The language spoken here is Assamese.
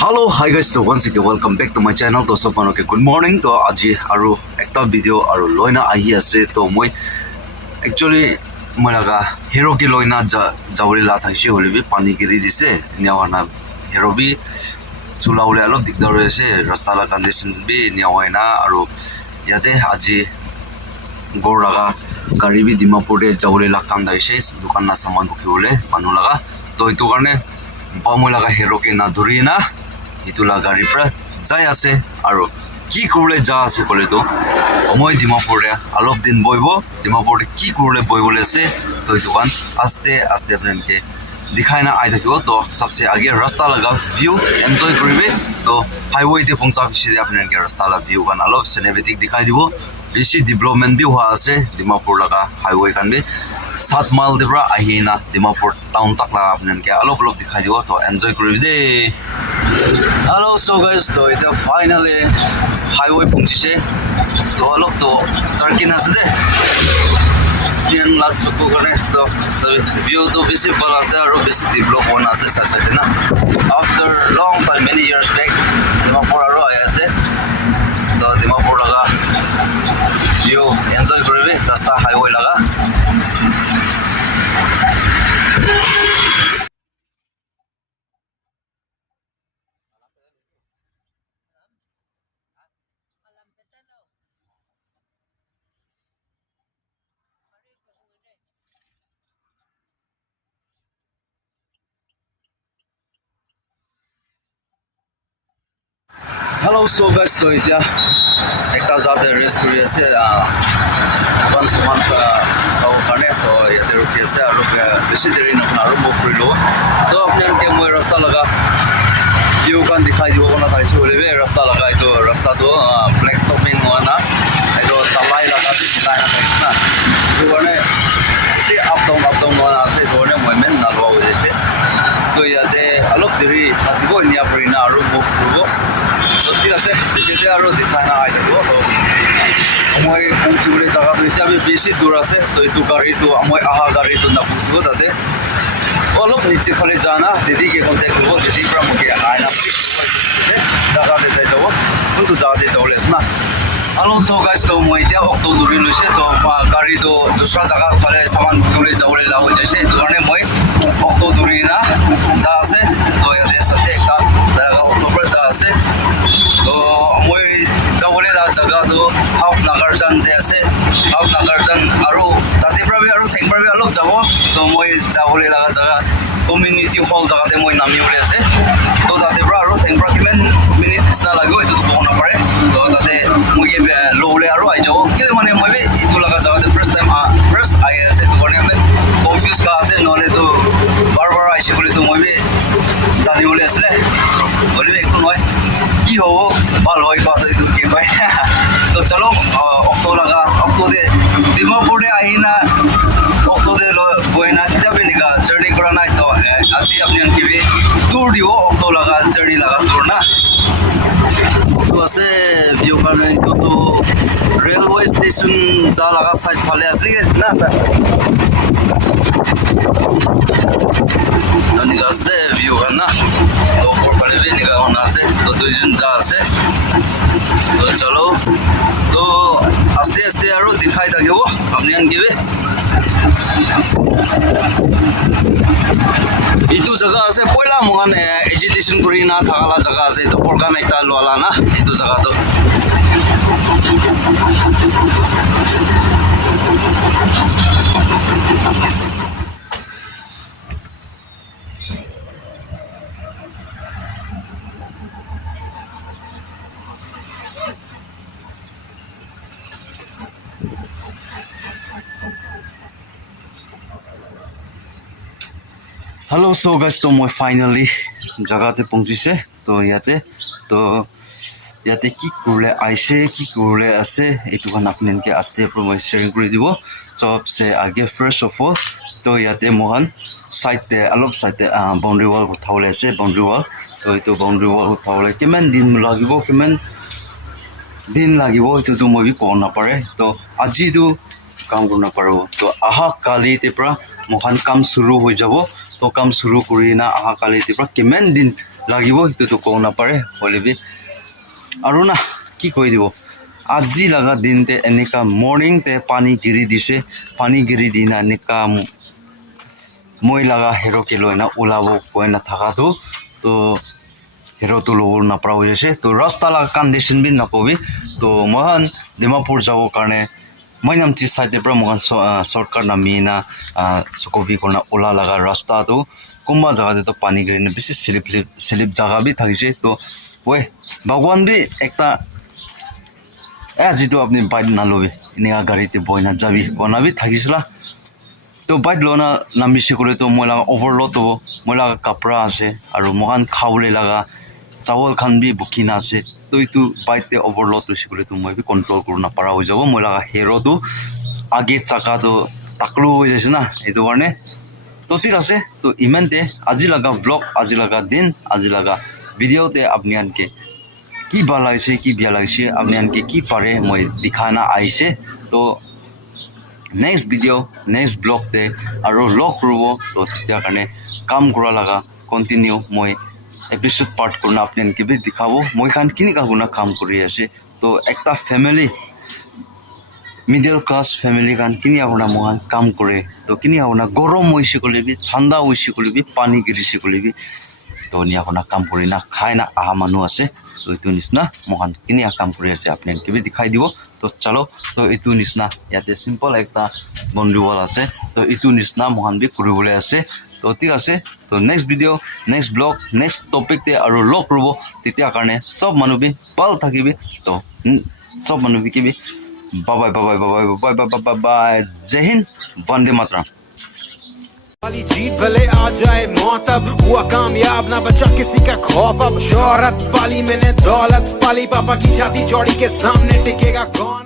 Hello, hi guys. So once again, welcome back to my channel. To sob manoke good morning. To aji aru ekta video aru loina ahi ase. To moi actually moi laga hero ki loina jawri la thaise holibi pani giri dise. Niawana hero bi chula ule alop dikdar ase. Rasta la condition bi niawaina aru yate aji gor laga gari bi Dimapur de jawri la kam daise. Dukan na saman bukhi ule manu laga. To itu karne moi laga hero ke na dhuri na itu la gari pra jai ase aru ki kurle ja ase kole to moi Dimapur re alop din boibo Dimapur re ki kurle boibole ase to itu kan aste aste apnen ke dikhai na ai thakibo to sabse age rasta laga view enjoy koribe to highway te pongcha bishi apnen ke rasta la view kan alop cinematic dikhai dibo bishi development bi hua ase Dimapur laga highway kan bi 7 mile de bra ahina Dimapur town tak la apnen ke alop dikhai dibo to enjoy koribe de. Hello, so guys, to it finally highway pungchise to alok to tarkin ase de yan lat suku kare to view to visible ase aru bisi develop hona ase sa na after long time many years back Dimapur aru aya ase to Dimapur laga view enjoy koribe rasta highway laga. Hello, so guys, so it ekta jate rest kori ase once sau karne to yate rukhi ase aru beshi deri na aru move kori lo to apne ke moi rasta laga view kan dikhai dibo na thaise bolebe rasta laga eto rasta to black topping hona na eto talai laga dikhai na na to one se up down hona ase to ne moi men na lo hoise to yate alok deri dibo nia prina aru move koribo সত্যি আছে বেশিতে আৰু দেখাই না আই থাকিব তো মই পৌঁছিবলৈ জেগাটো এতিয়া আমি বেছি দূৰ আছে তো এইটো গাড়ীটো মই অহা গাড়ীটো নাপৌঁছিব তাতে অলপ নিচে ফালে যা না দিদিকে কণ্টেক্ট কৰিব দিদিৰ পৰা মোক আই না জেগাতে যাই যাব কোনটো জেগাতে যাবলৈ আছে না আৰু সো গাইছ তো মই এতিয়া অক্টো দূৰি লৈছে তো গাড়ীটো দুসৰা জেগাত ফালে সামান বুকিবলৈ যাবলৈ লাভ হৈ যাইছে এইটো কাৰণে মই অক্টো দূৰি না যা আছে তো ইয়াতে সাথে একটা জায়গা অক্টো পৰা যা আছে তো মই যাবলৈ la জায়গা তো হাফ নাগাৰজান দে আছে হাফ নাগাৰজান আৰু তাতে পৰা আৰু ঠেংপাৰা অলপ যাব তো মই যাবলৈ লাগা জায়গা কমিউনিটি হল জায়গাতে মই নামিবলৈ আছে তো তাতে পৰা আৰু ঠেংপাৰা কিমান মিনিট নিচিনা লাগিব এইটো ক'ব নাপাৰে তো তাতে মই লওলে আৰু আই যাব কিলে মানে মই এইটো লাগা জায়গাতে ফাৰ্ষ্ট আই আছে তো কাৰণে মই কনফিউজ কা আছে নহলে তো বাৰ আইছে বুলি তো মই জানিবলৈ আছিলে বলিবে একো নহয় কি হব ভাল হয় কথা এইটো কি কয় তো চলো অক্টো লাগা অক্টো দে Dimapur de ahina অক্টো দে বইনা কিতাবে নিকা জার্নি করা নাই তো আসি আপনি আনকিবে ট্যুর দিব অক্টো লাগা জার্নি লাগা ট্যুর না তো আছে ভিউ কারণে তো রেলওয়ে স্টেশন যা লাগা সাইড ফালে আছে না স্যার নিকা আছে ভিউ না তো উপর ফালে भी নিকা होना আছে তো দুইজন যা আছে তো চলো তো আস্তে আস্তে আৰু দেখাই থাকিব আপনি আনকিবে itu jaga ase poila mongan agitation kuri na thakala jaga ase to program ekta loala na itu jaga to Hello, so guys, to moi finally jagate pongchise to yate ki kurle aise ki kurle ase etu kan apnen ke aste promo sharing kori dibo सबसे आगे first of all तो yate mohan side te alop side te boundary wall uthawle ase boundary wall to itu boundary wall uthawle kiman din lagibo kiman din lagibo itu to moi bi ko na pare to aji du কাম কৰিব পাৰো তো আহা কালি তে পৰা মহান কাম শুৰু হৈ যাব তো কাম শুৰু কৰি না আহা কালি তে পৰা কিমান দিন লাগিব সেইটোতো ক'ব নাপাৰে হ'লেবি আৰু না কি কৈ দিব আজি লগা দিনতে এনেকা মৰ্ণিংতে পানী গিৰি দিছে পানী গিৰি দি না এনেকা মই লগা হেৰকে লৈ না ওলাব কৈ নাথাকাটো তো হেৰটো ল'ব নাপাৰা হৈ আছে তো ৰাস্তা লগা কণ্ডিশ্যন বি নকবি তো মহান ডিমাপুৰ যাবৰ কাৰণে মই নামটি চাইডৰ পৰা মহান শ্বৰ্টকাট নামি না চকবি কৰা ওলা লগা ৰাস্তাটো কোনোবা জেগাতে পানী গিৰি না বেছি শ্লিপ জাগা বি থাকিছে তো ঐ ভগৱান বি একটা যিটো আপুনি বাইক নালবি এনেকা গাড়ীতে বহি নাযাবি কনা বি থাকিছিলা তো বাইক লোৱা নামিছে ক'লে তো মই লগা অভাৰলোড হ'ব মই লগা কাপোৰা আছে আৰু মহান খাবলৈ লগা চাউল খান বি বুকি না আছে তো এইটো বাইকতে অভাৰলোড হৈছে ক'লে তো মই বি কণ্ট্ৰল কৰিব নাপাৰা হৈ যাব মই লগা হেৰটো আগে চাকাটো টাকলো হৈ যাইছে না এইটো কাৰণে তো ঠিক আছে তো ইমানতে আজি লগা ব্লগ আজি লগা দিন আজি লগা ভিডিঅ'তে আপুনি আনকে কি ভাল লাগিছে কি বেয়া লাগিছে আপুনি আনকে কি পাৰে মই দেখাই না আহিছে তো নেক্সট ভিডিঅ' নেক্সট ব্লগতে আৰু লগ কৰিব তো তেতিয়া কাৰণে কাম কৰা লগা কণ্টিনিউ মই এপিসোড পাৰ্ট কৰোঁ না আপুনি আনকে বি দেখাব মই খান কিনি কাগুনা কাম কৰি আছে তো একটা ফেমিলি মিডল ক্লাছ ফেমিলি খান কিনি আপোনাৰ মহান কাম কৰে তো কিনি আপোনাৰ গৰম হৈছে ক'লে বি ঠাণ্ডা হৈছে ক'লে বি পানী গিৰিছে ক'লে বি তো নি আপোনাৰ কাম কৰি না খাই না আহা মানুহ আছে তো এইটো নিচিনা মহান কিনি কাম কৰি আছে আপুনি আনকে বি দেখাই দিব তো চলো তো এইটো নিচিনা ইয়াতে চিম্পল একটা বন্ধুবল আছে তো এইটো নিচিনা মহান বি কৰিবলৈ আছে তো ঠিক আছে তো next video' next blog next টপিকতে আৰু লগ কৰিব তেতিয়া কাৰণে চব মানুহ বি ভাল থাকিবি তো চব মানুহ বি কিবি bye bye bye bye bye bye bye bye जय हिंद वंदे मातरम वाली जीत भले आ जाए मौत अब हुआ कामयाब ना बचा किसी का खौफ अब शोहरत पाली मैंने दौलत पाली पापा की छाती चौड़ी के सामने टिकेगा कौन